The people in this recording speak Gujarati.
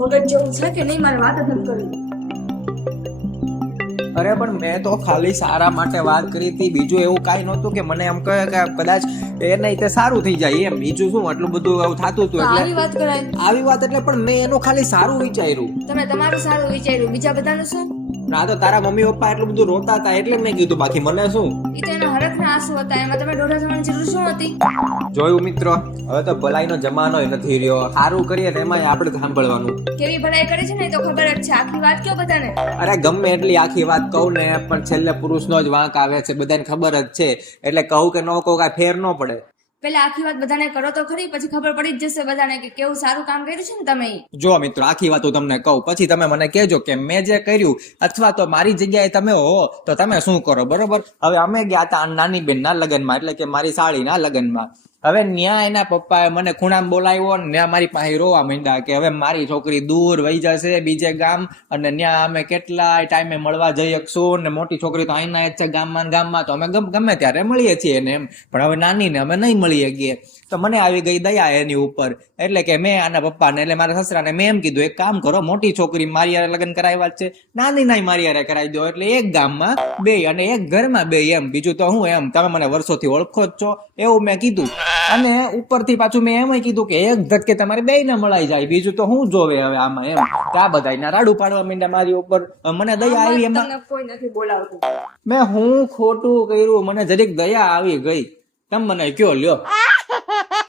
મગજ જેવું છે કે નહીં, મારે વાત જ નથી કરવી. અરે પણ મેં તો ખાલી સારા માટે વાત કરી હતી, બીજું એવું કાંઈ નહોતું કે મને એમ કહે કે કદાચ એ નહીં તે સારું થઈ જાય એમ. બીજું શું આટલું બધું એવું થતું હતું તો આવી એટલે વાત કરાય. આવી વાત એટલે પણ મેં એનું ખાલી સારું વિચાર્યું. તમે તમારું સારું વિચાર્યું, બીજા બધાનું શું? ના તો તારા મમ્મી પપ્પા એટલું બધું રોતા હતા એટલે મેં કીધું, બાકી મને શું. એ તો એના હરખના આંસુ હતા, એમાં તમે દોઢા થવાની જરૂર શું હતી? જોયું મિત્રો, હવે તો ભલાઈનો જમાનો નથી રહ્યો. સારું કરીએ ને એમાંય આપણે સાંભળવાનું. કેવી ભલાઈ કરી છે ને એ તો ખબર જ છે, આખી વાત કયો બધાને. અરે ગમે એટલી આખી વાત કહું ને પણ છેલ્લે પુરુષનો જ વાંક આવે છે, બધાને ખબર જ છે. એટલે કહું કે ન કહું કાંઈ ફેર ન પડે. પેલા આખી વાત બધાને કરો તો ખરી, પછી ખબર પડી જ જશે બધાને કે કેવું સારું કામ કર્યું છે ને તમે. જો મિત્રો, આખી વાત હું તમને કહું પછી તમે મને કહેજો કે મેં જે કર્યું અથવા તો મારી જગ્યાએ તમે હો તો તમે શું કરો, બરોબર? હવે અમે ગયા હતા નાની બેનના લગ્નમાં, એટલે કે મારી સાળીના લગ્નમાં. હવે ન્યા એના પપ્પાએ મને ખૂણામાં બોલાવ્યો ને ન્યા મારી પાસે રોવા માંડ્યા કે હવે મારી છોકરી દૂર વહી જશે બીજે ગામ, અને ન્યા અમે કેટલાય ટાઈમે મળવા જઈ શકશું, ને મોટી છોકરી તો અહીંના જ છે ગામમાં ને ગામમાં, તો અમે ગમે ત્યારે મળીએ છીએ ને એમ, પણ હવે નાનીને અમે નહીં મળી શકીએ. તો મને આવી ગઈ દયા એની ઉપર, એટલે કે મેં આના પપ્પાને એટલે મારા સસરાને મેં એમ કીધું એક કામ કરો, મોટી છોકરી મારી યારે લગ્ન કરાવ્યા છે, નાની નાઈ મારી યારે કરાવી દો, એટલે એક ગામમાં બે અને એક ઘરમાં બે એમ. બીજું તો હું એમ, તમે મને વર્ષોથી ઓળખો જ છો એવું મેં કીધું. અને ઉપરથી પાછું મેં એમ કીધું કે એક ધક્કે તમારે બેયને મળાઈ જાય, બીજું તો હું જોવે હવે આમાં એમ. આ બધાયના રાડું પાડવા માંડ્યા મારી ઉપર. મને દયા આવી એમાં, તમને કોઈ નથી બોલાવતું. મેં હું ખોટું કર્યું, મને જરીક દયા આવી ગઈ, તમે મને કયો લ્યો.